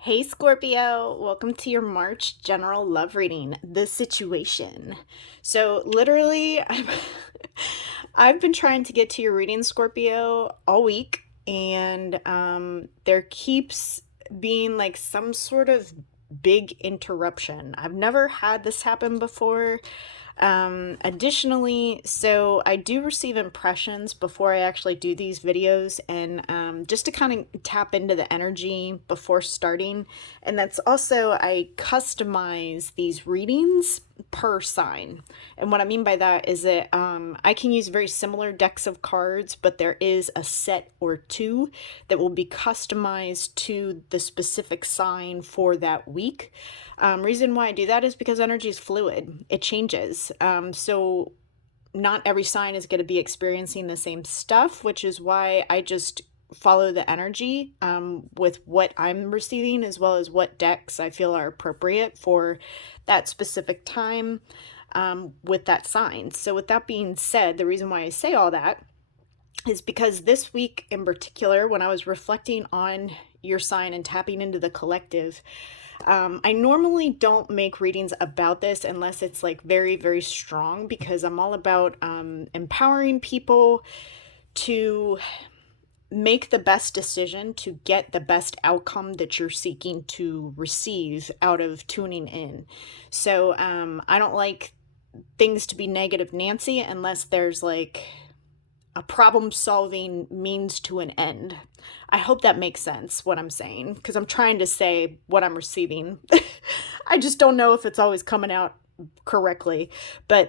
Hey Scorpio, welcome to your March general love reading, The Situation. So literally, I've been trying to get to your reading, Scorpio, all week, and there keeps being like some sort of big interruption. I've never had this happen before. Additionally, so I do receive impressions before I actually do these videos, and just to kind of tap into the energy before starting. And that's also, I customize these readings per sign. And what I mean by that is that I can use very similar decks of cards, but there is a set or two that will be customized to the specific sign for that week. Reason why I do that is because energy is fluid. It changes. So not every sign is going to be experiencing the same stuff, which is why I just follow the energy with what I'm receiving, as well as what decks I feel are appropriate for that specific time with that sign. So with that being said, the reason why I say all that is because this week in particular, when I was reflecting on your sign and tapping into the collective, I normally don't make readings about this unless it's like very, very strong, because I'm all about empowering people to make the best decision to get the best outcome that you're seeking to receive out of tuning in. So I don't like things to be negative Nancy unless there's like a problem solving means to an end. I hope that makes sense what I'm saying, because I'm trying to say what I'm receiving. I just don't know if it's always coming out correctly. But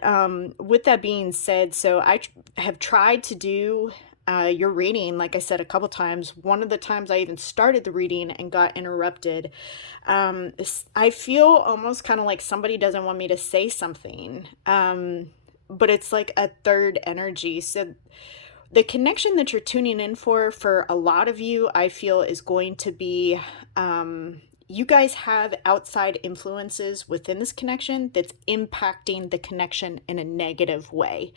with that being said, so I have tried to do your reading, like I said, a couple times. One of the times I even started the reading and got interrupted. I feel almost kind of like somebody doesn't want me to say something. But it's like a third energy. So the connection that you're tuning in for a lot of you, I feel, is going to be you guys have outside influences within this connection that's impacting the connection in a negative way.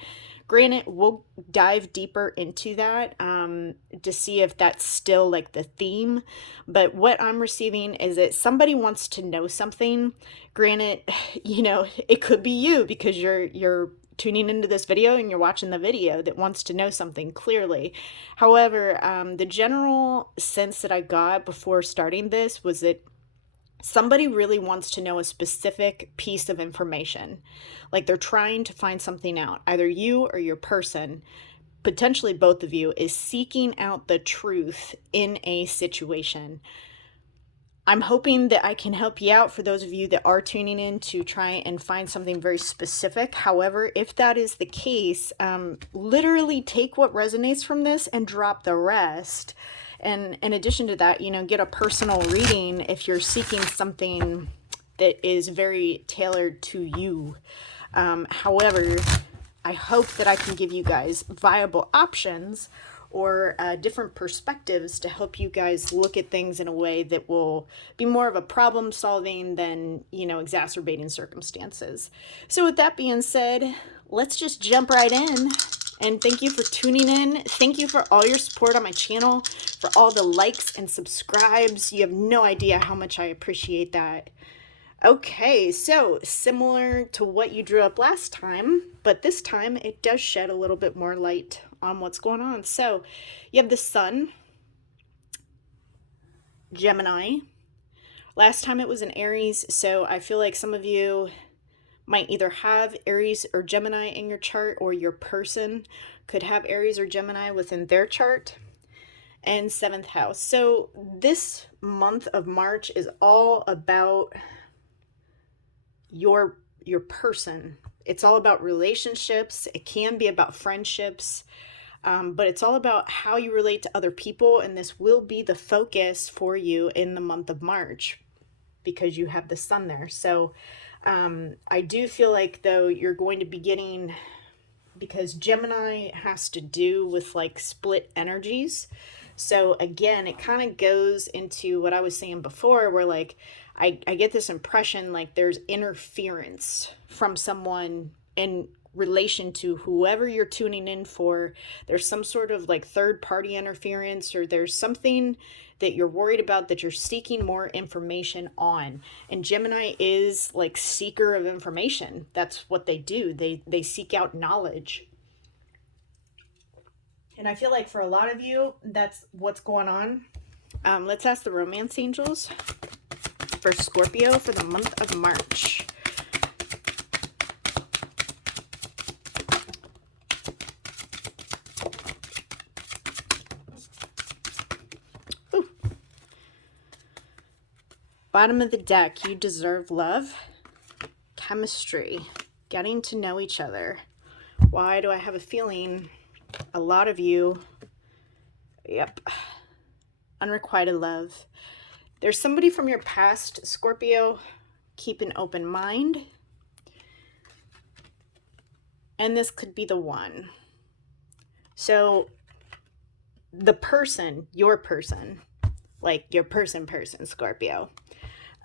Granted, we'll dive deeper into that to see if that's still like the theme. But what I'm receiving is that somebody wants to know something. Granted, it could be you, because you're tuning into this video and you're watching the video, that wants to know something clearly. However, the general sense that I got before starting this was that somebody really wants to know a specific piece of information. Like they're trying to find something out. Either you or your person, potentially both of you, is seeking out the truth in a situation. I'm hoping that I can help you out, for those of you that are tuning in, to try and find something very specific. However, if that is the case, literally take what resonates from this and drop the rest. And in addition to that, get a personal reading if you're seeking something that is very tailored to you. However, I hope that I can give you guys viable options or different perspectives to help you guys look at things in a way that will be more of a problem solving than, exacerbating circumstances. So with that being said, let's just jump right in. And thank you for tuning in. Thank you for all your support on my channel, for all the likes and subscribes. You have no idea how much I appreciate that. Okay, so similar to what you drew up last time, but this time it does shed a little bit more light on what's going on. So you have the Sun, Gemini. Last time it was in Aries, so I feel like some of you might either have Aries or Gemini in your chart, or your person could have Aries or Gemini within their chart. And 7th house. So this month of March is all about your person. It's all about relationships. It can be about friendships, but it's all about how you relate to other people, and this will be the focus for you in the month of March because you have the Sun there. So I do feel like, though, you're going to be getting, because Gemini has to do with like split energies. So again, it kind of goes into what I was saying before, where like I get this impression like there's interference from someone, and relation to whoever you're tuning in for. There's some sort of like third party interference, or there's something that you're worried about that you're seeking more information on. And Gemini is like seeker of information. That's what they do. They seek out knowledge. And I feel like for a lot of you, that's what's going on. Let's ask the romance angels for Scorpio for the month of March. Ooh. Bottom of the deck, you deserve love, chemistry, getting to know each other. Why do I have a feeling a lot of you, yep, unrequited love. There's somebody from your past, Scorpio. Keep an open mind. And this could be the one. So the person, your person, like your person, Scorpio,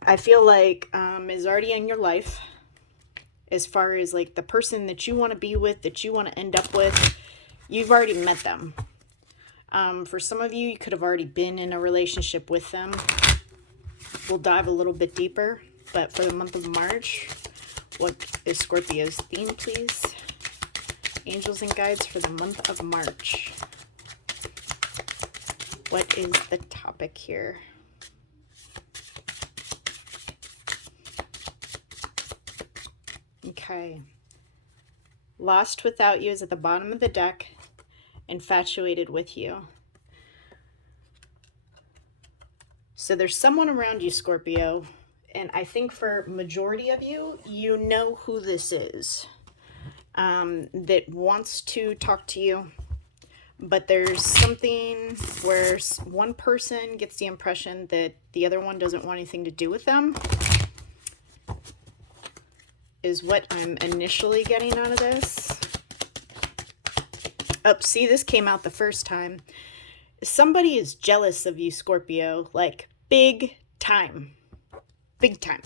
I feel like is already in your life, as far as like the person that you want to be with, that you want to end up with. You've already met them. For some of you, you could have already been in a relationship with them. We'll dive a little bit deeper. But for the month of March, what is Scorpio's theme, please? Angels and guides for the month of March. What is the topic here? Okay. Lost without you is at the bottom of the deck. Infatuated with you. So there's someone around you, Scorpio, and I think for majority of you, you know who this is, that wants to talk to you, but there's something where one person gets the impression that the other one doesn't want anything to do with them, is what I'm initially getting out of this. Oh, see, this came out the first time. Somebody is jealous of you, Scorpio, like big time. Big time.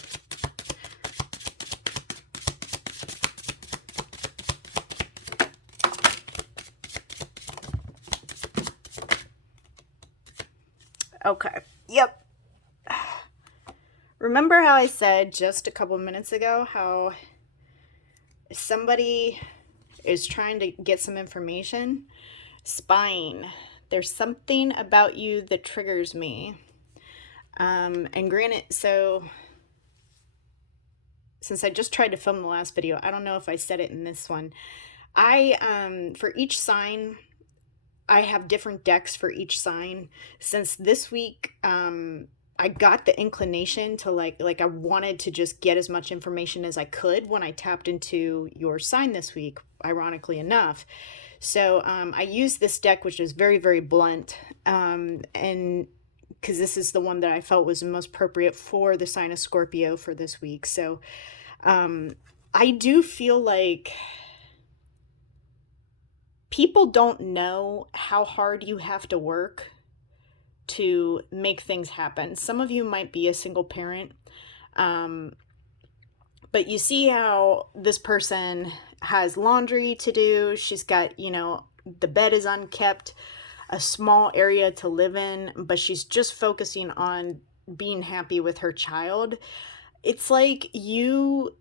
Okay. Yep. Remember how I said just a couple minutes ago how somebody is trying to get some information? Spying. There's something about you that triggers me. And granted, so since I just tried to film the last video, I don't know if I said it in this one. For each sign, I have different decks for each sign. Since this week, I got the inclination to like I wanted to just get as much information as I could when I tapped into your sign this week, ironically enough. So I used this deck, which is very, very blunt, and because this is the one that I felt was the most appropriate for the sign of Scorpio for this week. So I do feel like people don't know how hard you have to work to make things happen. Some of you might be a single parent, but you see how this person has laundry to do. She's got, the bed is unkept, a small area to live in, but she's just focusing on being happy with her child. It's like you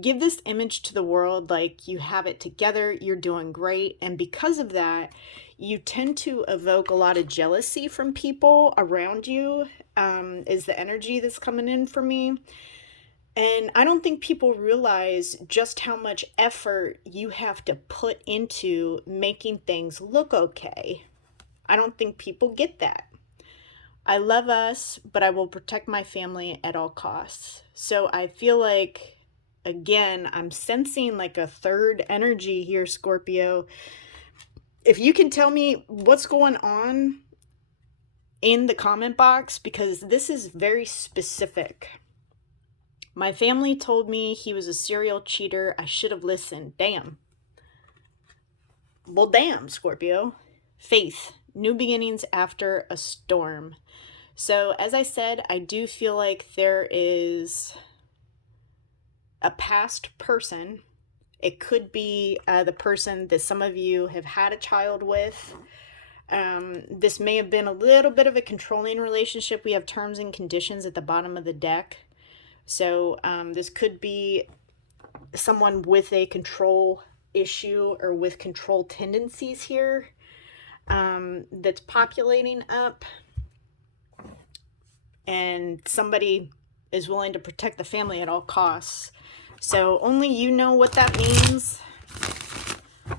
give this image to the world like you have it together, you're doing great, and because of that, you tend to evoke a lot of jealousy from people around you, is the energy that's coming in for me. And I don't think people realize just how much effort you have to put into making things look okay. I don't think people get that. I love us, but I will protect my family at all costs. So I feel like, again, I'm sensing like a third energy here, Scorpio. If you can tell me what's going on in the comment box, because this is very specific. My family told me he was a serial cheater. I should have listened. Damn. Well, damn, Scorpio. Faith. New beginnings after a storm. So, as I said, I do feel like there is a past person It could be the person that some of you have had a child with. This may have been a little bit of a controlling relationship. We have terms and conditions at the bottom of the deck. So this could be someone with a control issue or with control tendencies here that's populating up. And somebody is willing to protect the family at all costs. So only you know what that means.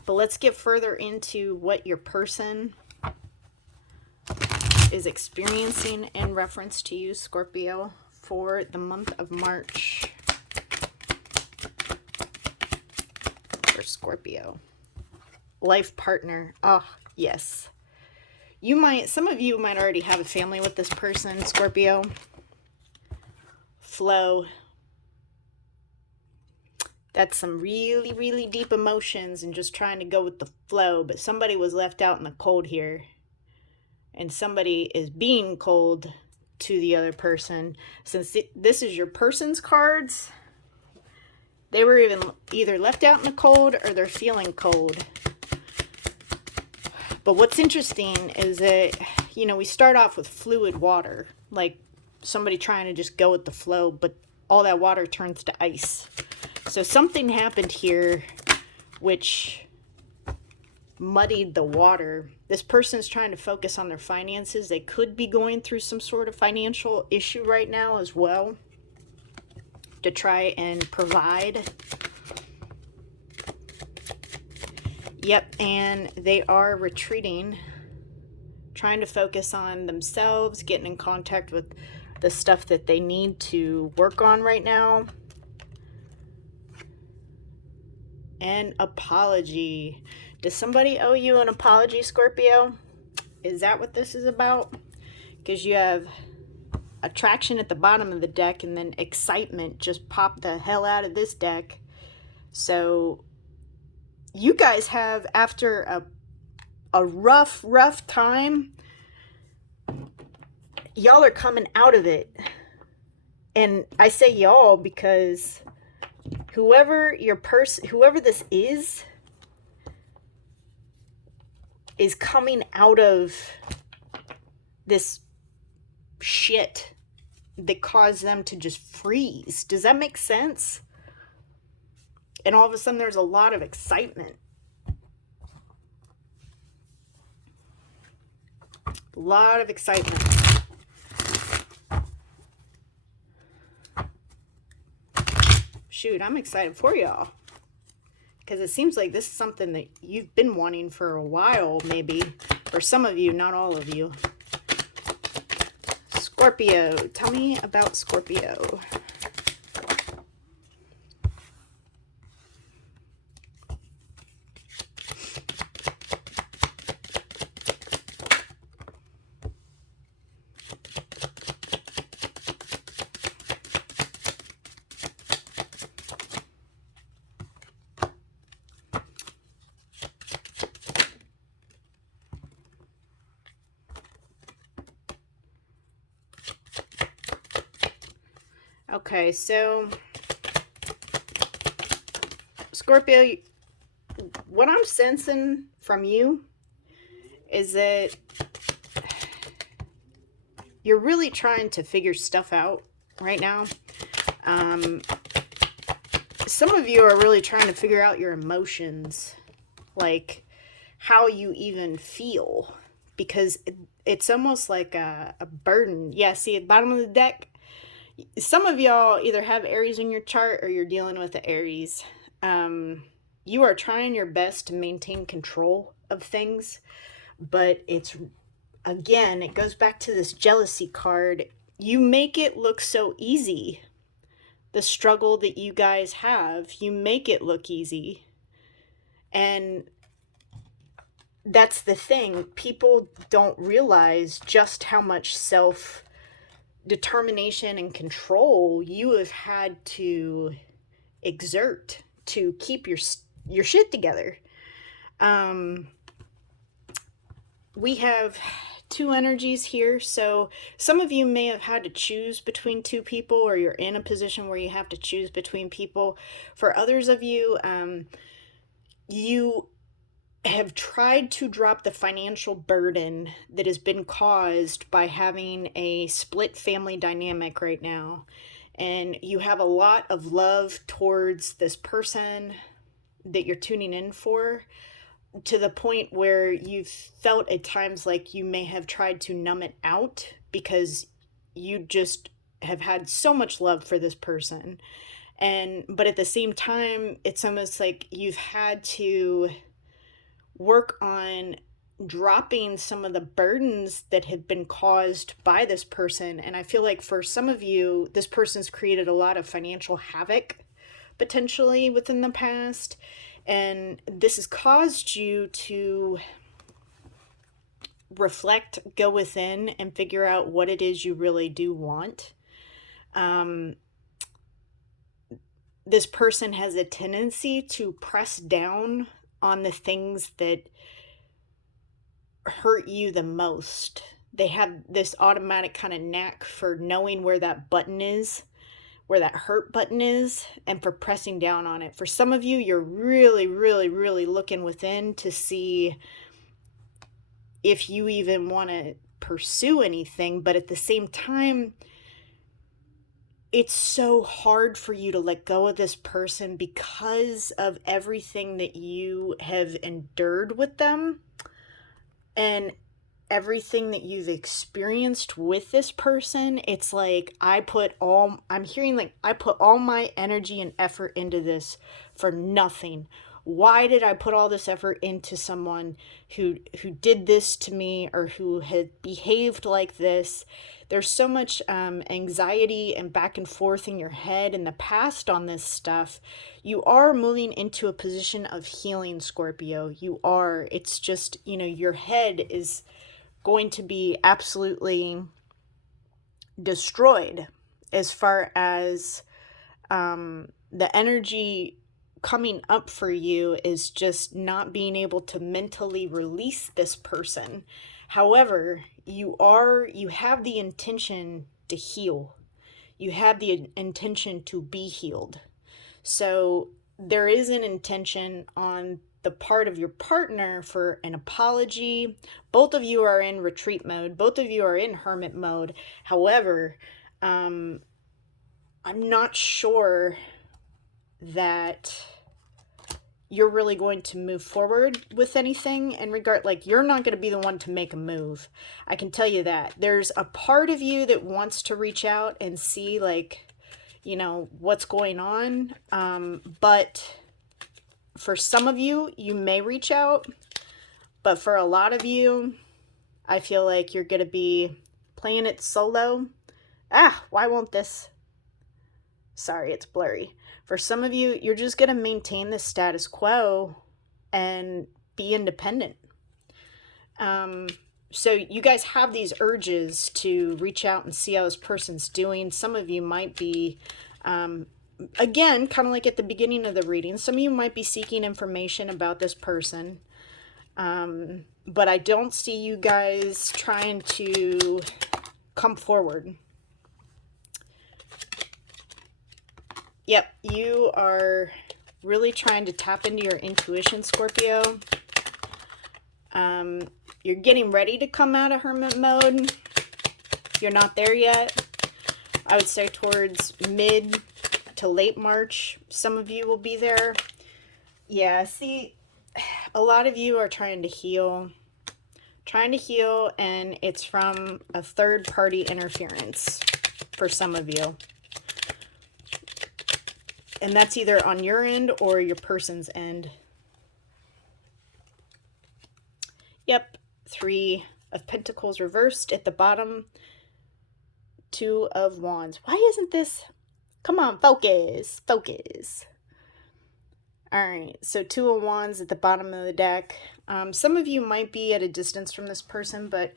But let's get further into what your person is experiencing in reference to you, Scorpio, for the month of March. For Scorpio. Life partner. Oh, yes. Some of you might already have a family with this person, Scorpio. Flow. That's some really, really deep emotions and just trying to go with the flow. But somebody was left out in the cold here. And somebody is being cold to the other person. Since this is your person's cards, they were either left out in the cold or they're feeling cold. But what's interesting is that, we start off with fluid water, like somebody trying to just go with the flow, but all that water turns to ice. So something happened here which muddied the water. This person's trying to focus on their finances. They could be going through some sort of financial issue right now as well to try and provide. Yep, and they are retreating, trying to focus on themselves, getting in contact with the stuff that they need to work on right now. An apology. Does somebody owe you an apology, Scorpio? Is that what this is about? Because you have attraction at the bottom of the deck and then excitement just popped the hell out of this deck. So you guys have, after a rough time, y'all are coming out of it. And I say y'all because whoever this is coming out of this shit that caused them to just freeze. Does that make sense? And all of a sudden there's a lot of excitement. A lot of excitement. Shoot, I'm excited for y'all. Because it seems like this is something that you've been wanting for a while, maybe. For some of you, not all of you. Scorpio. Tell me about Scorpio. Okay, so Scorpio, what I'm sensing from you is that you're really trying to figure stuff out right now. Some of you are really trying to figure out your emotions, like how you even feel, because it's almost like a burden. Yeah, see at the bottom of the deck, some of y'all either have Aries in your chart or you're dealing with the Aries. You are trying your best to maintain control of things, but again, it goes back to this jealousy card. You make it look so easy. The struggle that you guys have, you make it look easy. And that's the thing. People don't realize just how much self-determination and control you have had to exert to keep your shit together. We have two energies here. So some of you may have had to choose between two people, or you're in a position where you have to choose between people. For others of you, you have tried to drop the financial burden that has been caused by having a split family dynamic right now. And you have a lot of love towards this person that you're tuning in for, to the point where you've felt at times like you may have tried to numb it out because you just have had so much love for this person. But at the same time, it's almost like you've had to work on dropping some of the burdens that have been caused by this person. And I feel like for some of you, this person's created a lot of financial havoc potentially within the past. And this has caused you to reflect, go within, and figure out what it is you really do want. This person has a tendency to press down on the things that hurt you the most. They have this automatic kind of knack for knowing where that button is, where that hurt button is, and for pressing down on it. For some of you, you're really, really, really looking within to see if you even want to pursue anything, but at the same time, it's so hard for you to let go of this person because of everything that you have endured with them and everything that you've experienced with this person. It's like I'm hearing like I put all my energy and effort into this for nothing. Why did I put all this effort into someone who did this to me, or who had behaved like this? There's so much anxiety and back and forth in your head in the past on this stuff. You are moving into a position of healing, Scorpio. You are. It's just, your head is going to be absolutely destroyed as far as the energy coming up for you is just not being able to mentally release this person. However, you have the intention to heal. You have the intention to be healed. So there is an intention on the part of your partner for an apology. Both of you are in retreat mode. Both of you are in hermit mode. However, I'm not sure that you're really going to move forward with anything in regard, like you're not going to be the one to make a move. I can tell you that. There's a part of you that wants to reach out and see what's going on. But for some of you, you may reach out, but for a lot of you, I feel like you're going to be playing it solo. Why won't this? Sorry, it's blurry. For some of you, you're just going to maintain the status quo and be independent. So you guys have these urges to reach out and see how this person's doing. Some of you might be, again, kind of like at the beginning of the reading, some of you might be seeking information about this person. But I don't see you guys trying to come forward. Yep, you are really trying to tap into your intuition, Scorpio. You're getting ready to come out of hermit mode. You're not there yet. I would say towards mid to late March, some of you will be there. Yeah, see, a lot of you are trying to heal, and it's from a third-party interference for some of you. And that's either on your end or your person's end. Yep, 3 of Pentacles reversed at the bottom. 2 of Wands. Why isn't this? Come on, focus. Alright, so 2 of Wands at the bottom of the deck. Some of you might be at a distance from this person, but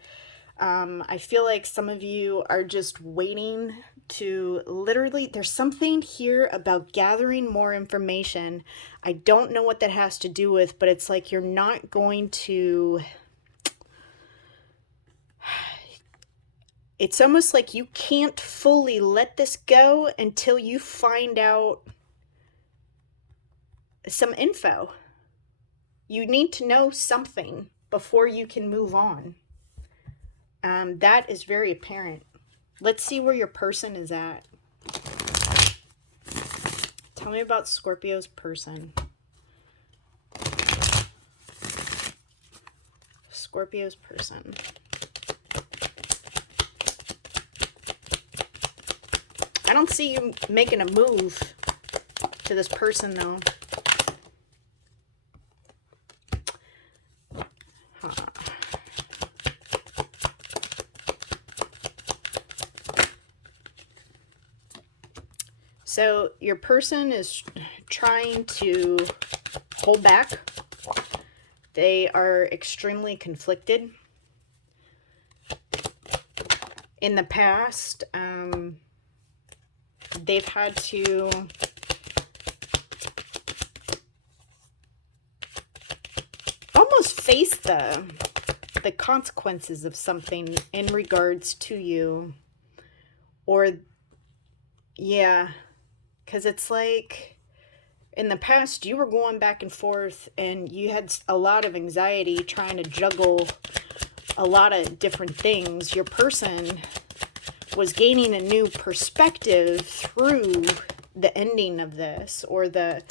I feel like some of you are just waiting to literally, there's something here about gathering more information. I don't know what that has to do with, but it's like you're not going to, it's almost like you can't fully let this go until you find out some info. You need to know something before you can move on. That is very apparent. Let's see where your person is at. Tell me about Scorpio's person. Scorpio's person. I don't see you making a move to this person, though. So your person is trying to hold back. They are extremely conflicted. In the past, they've had to almost face the consequences of something in regards to you. Or, yeah, because it's like in the past you were going back and forth and you had a lot of anxiety trying to juggle a lot of different things. Your person was gaining a new perspective through the ending of this, or the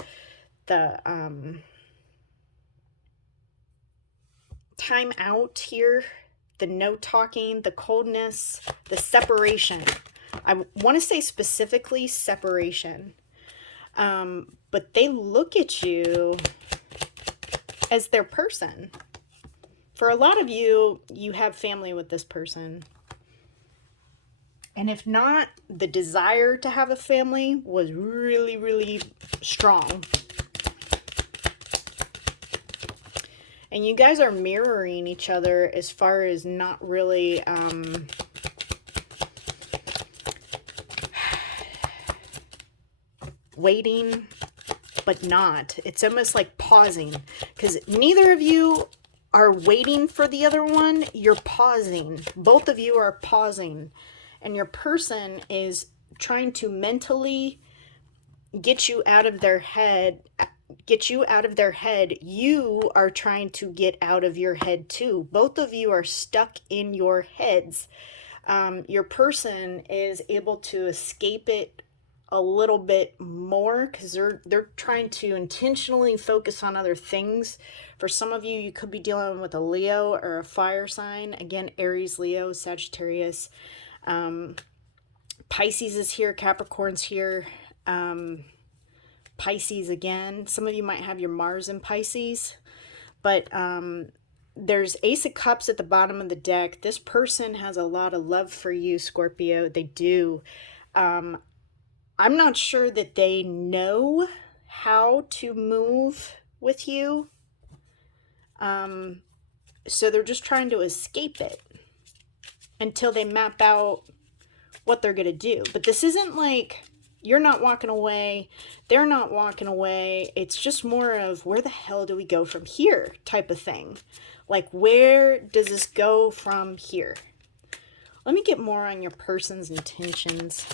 time out here, the no talking, the coldness, the separation. I want to say specifically separation. But they look at you as their person. For a lot of you, you have family with this person. And if not, the desire to have a family was really, really strong. And you guys are mirroring each other as far as not really waiting, but not. It's almost like pausing, because neither of you are waiting for the other one. You're pausing. Both of you are pausing. And your person is trying to mentally get you out of their head. You are trying to get out of your head too. Both of you are stuck in your heads. Your person is able to escape it a little bit more because they're trying to intentionally focus on other things. For some of you, you could be dealing with a Leo or a fire sign. Again, Aries, Leo, Sagittarius. Pisces is here. Capricorn's here. Pisces again. Some of you might have your Mars in Pisces. But there's Ace of Cups at the bottom of the deck. This person has a lot of love for you, Scorpio. They do. I'm not sure that they know how to move with you. So they're just trying to escape it until they map out what they're going to do. But this isn't like you're not walking away, they're not walking away. It's just more of where the hell do we go from here type of thing. Like, where does this go from here? Let me get more on your person's intentions.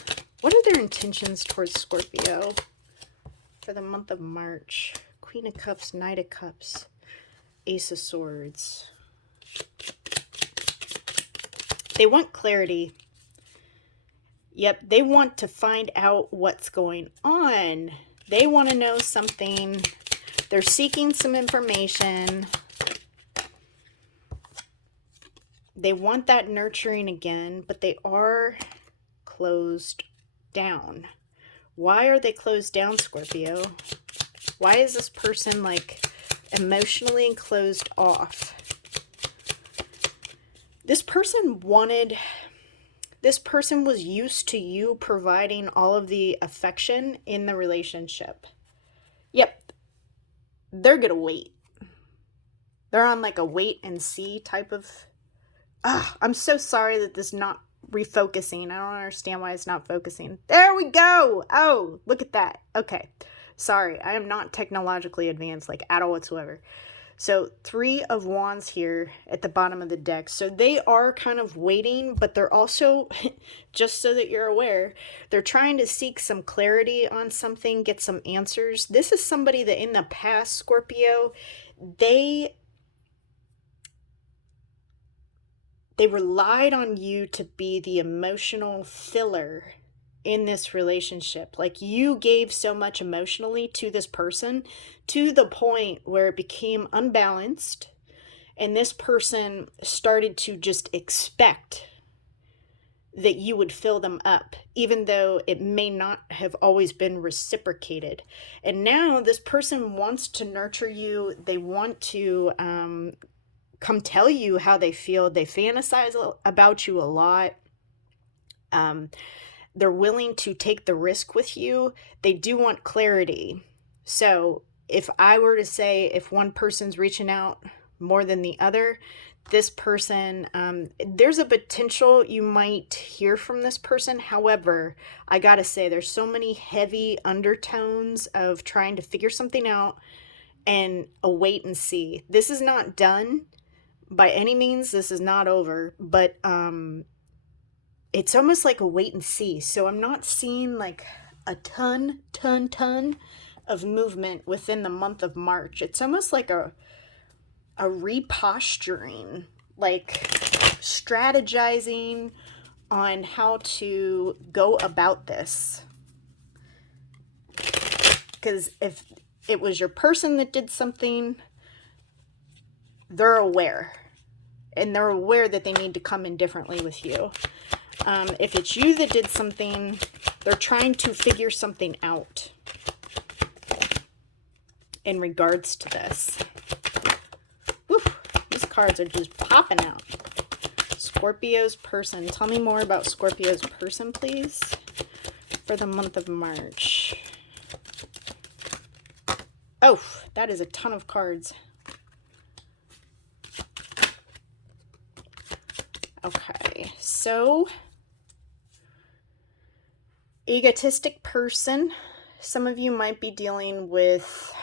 What are their intentions towards Scorpio for the month of March? Queen of Cups, Knight of Cups, Ace of Swords. They want clarity. Yep, they want to find out what's going on. They want to know something. They're seeking some information. They want that nurturing again, but they are closed down. Why are they closed down, Scorpio? Why is this person like emotionally closed off? This person was used to you providing all of the affection in the relationship. Yep, they're gonna wait. They're on like a wait and see type of... I'm so sorry that this is not refocusing. I don't understand why it's not focusing. There we go. Oh, look at that. Okay. Sorry, I am not technologically advanced, like, at all whatsoever. So 3 of Wands here at the bottom of the deck. So they are kind of waiting, but they're also, just so that you're aware, they're trying to seek some clarity on something, get some answers. This is somebody that in the past, Scorpio, they relied on you to be the emotional filler in this relationship. Like, you gave so much emotionally to this person to the point where it became unbalanced, and this person started to just expect that you would fill them up, even though it may not have always been reciprocated. And now this person wants to nurture you. They want to come tell you how they feel. They fantasize about you a lot. They're willing to take the risk with you. They do want clarity. So if I were to say, if one person's reaching out more than the other, this person, there's a potential you might hear from this person. However, I gotta say, there's so many heavy undertones of trying to figure something out and a wait and see. This is not done by any means. This is not over, but it's almost like a wait and see. So I'm not seeing like a ton of movement within the month of March. It's almost like a reposturing, like strategizing on how to go about this. Because if it was your person that did something, they're aware. And they're aware that they need to come in differently with you. If it's you that did something, they're trying to figure something out in regards to this. Woo, these cards are just popping out. Scorpio's person. Tell me more about Scorpio's person, please, for the month of March. Oh, that is a ton of cards. Okay, so egotistic person. Some of you might be dealing with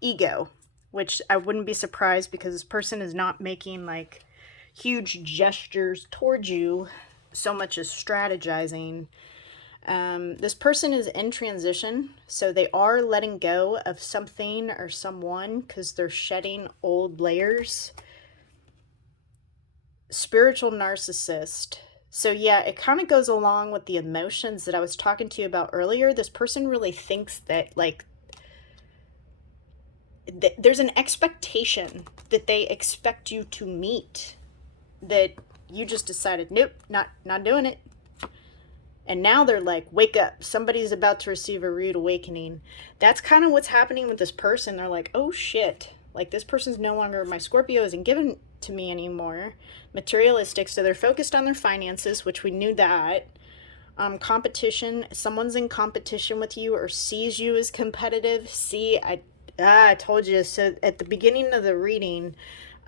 ego, which I wouldn't be surprised, because this person is not making like huge gestures towards you so much as strategizing. This person is in transition, so they are letting go of something or someone because they're shedding old layers. Spiritual narcissist. So yeah, it kind of goes along with the emotions that I was talking to you about earlier. This person really thinks that like there's an expectation that they expect you to meet, that you just decided, nope, not doing it. And now they're like, wake up, somebody's about to receive a rude awakening. That's kind of what's happening with this person. They're like, oh shit, like this person's no longer, my Scorpio isn't given to me anymore. Materialistic. So they're focused on their finances, which we knew that. Competition. Someone's in competition with you or sees you as competitive. See, I told you. So at the beginning of the reading,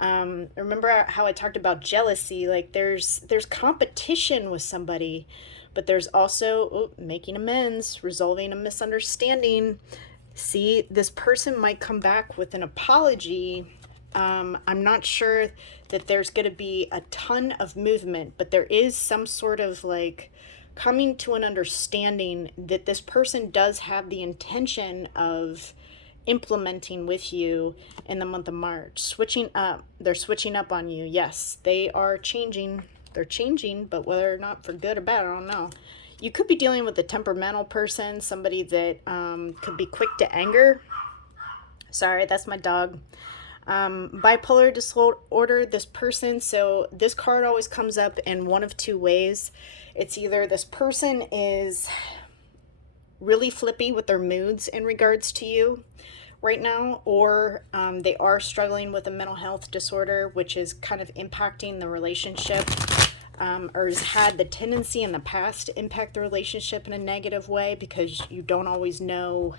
remember how I talked about jealousy? Like there's competition with somebody, but there's also making amends, resolving a misunderstanding. See, this person might come back with an apology. I'm not sure that there's going to be a ton of movement, but there is some sort of like coming to an understanding that this person does have the intention of implementing with you in the month of March. Switching up. They're switching up on you. Yes, they are changing. They're changing, but whether or not for good or bad, I don't know. You could be dealing with a temperamental person, somebody that could be quick to anger. Sorry, that's my dog. Bipolar disorder, this person. So this card always comes up in one of two ways. It's either this person is really flippy with their moods in regards to you right now, or they are struggling with a mental health disorder, which is kind of impacting the relationship, or has had the tendency in the past to impact the relationship in a negative way, because you don't always know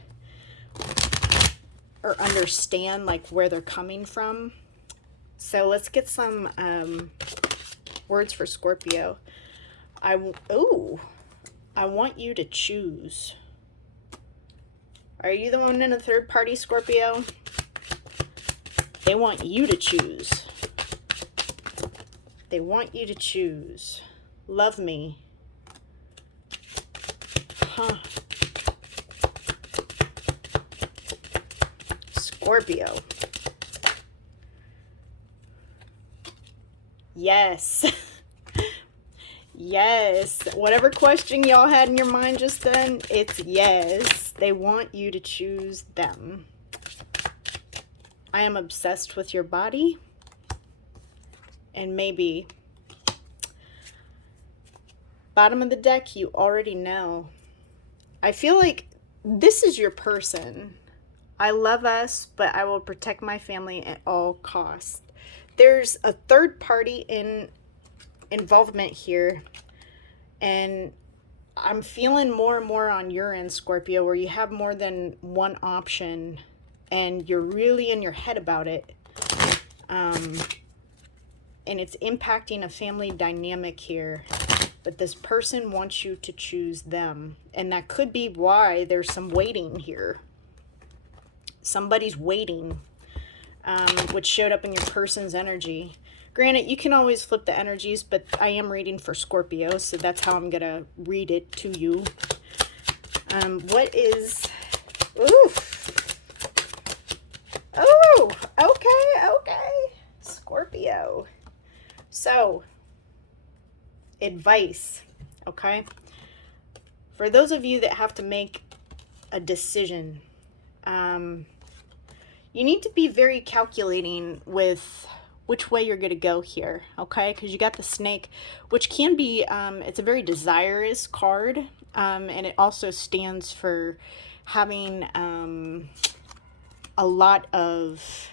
or understand like where they're coming from. So let's get some words for Scorpio. I want you to choose. Are you the one in a third party, Scorpio? They want you to choose. They want you to choose. Love me. Huh. Scorpio. Yes. Yes. Whatever question y'all had in your mind just then, it's yes. They want you to choose them. I am obsessed with your body. And maybe. Bottom of the deck, you already know. I feel like this is your person. I love us, but I will protect my family at all costs. There's a third party involvement here, and I'm feeling more and more on your end, Scorpio, where you have more than one option and you're really in your head about it. And it's impacting a family dynamic here. But this person wants you to choose them. And that could be why there's some waiting here. Somebody's waiting, which showed up in your person's energy. Granted, you can always flip the energies, but I am reading for Scorpio, so that's how I'm going to read it to you. What is... Ooh. Oh, okay. Scorpio. So, advice, okay? For those of you that have to make a decision, you need to be very calculating with which way you're going to go here, okay? Because you got the snake, which can be, it's a very desirous card, and it also stands for having a lot of,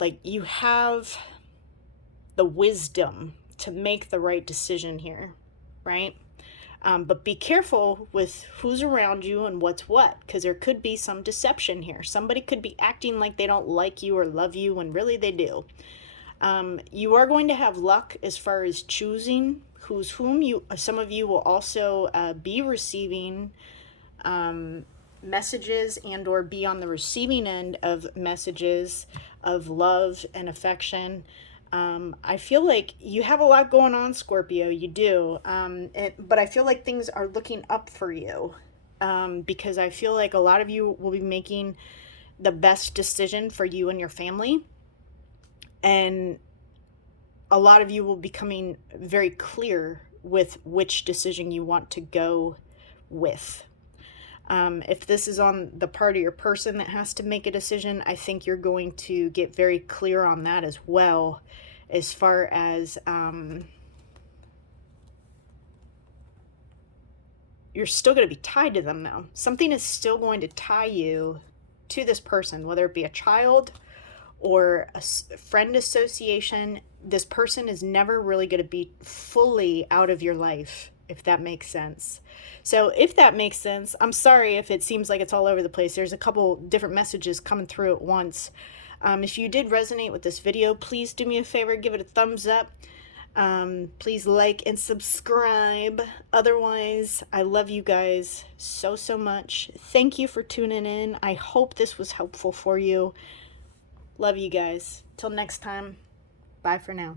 like, you have the wisdom to make the right decision here, right? But be careful with who's around you and what's what, because there could be some deception here. Somebody could be acting like they don't like you or love you when really they do. You are going to have luck as far as choosing who's whom. Some of you will also be receiving messages and or be on the receiving end of messages of love and affection. I feel like you have a lot going on, Scorpio. You do. But I feel like things are looking up for you, because I feel like a lot of you will be making the best decision for you and your family. And a lot of you will be becoming very clear with which decision you want to go with. If this is on the part of your person that has to make a decision, I think you're going to get very clear on that as well, as far as you're still going to be tied to them, though. Something is still going to tie you to this person, whether it be a child or a friend association. This person is never really going to be fully out of your life, if that makes sense. So if that makes sense, I'm sorry if it seems like it's all over the place. There's a couple different messages coming through at once. If you did resonate with this video, please do me a favor, give it a thumbs up. Please like and subscribe. Otherwise, I love you guys so much. Thank you for tuning in. I hope this was helpful for you. Love you guys. Till next time. Bye for now.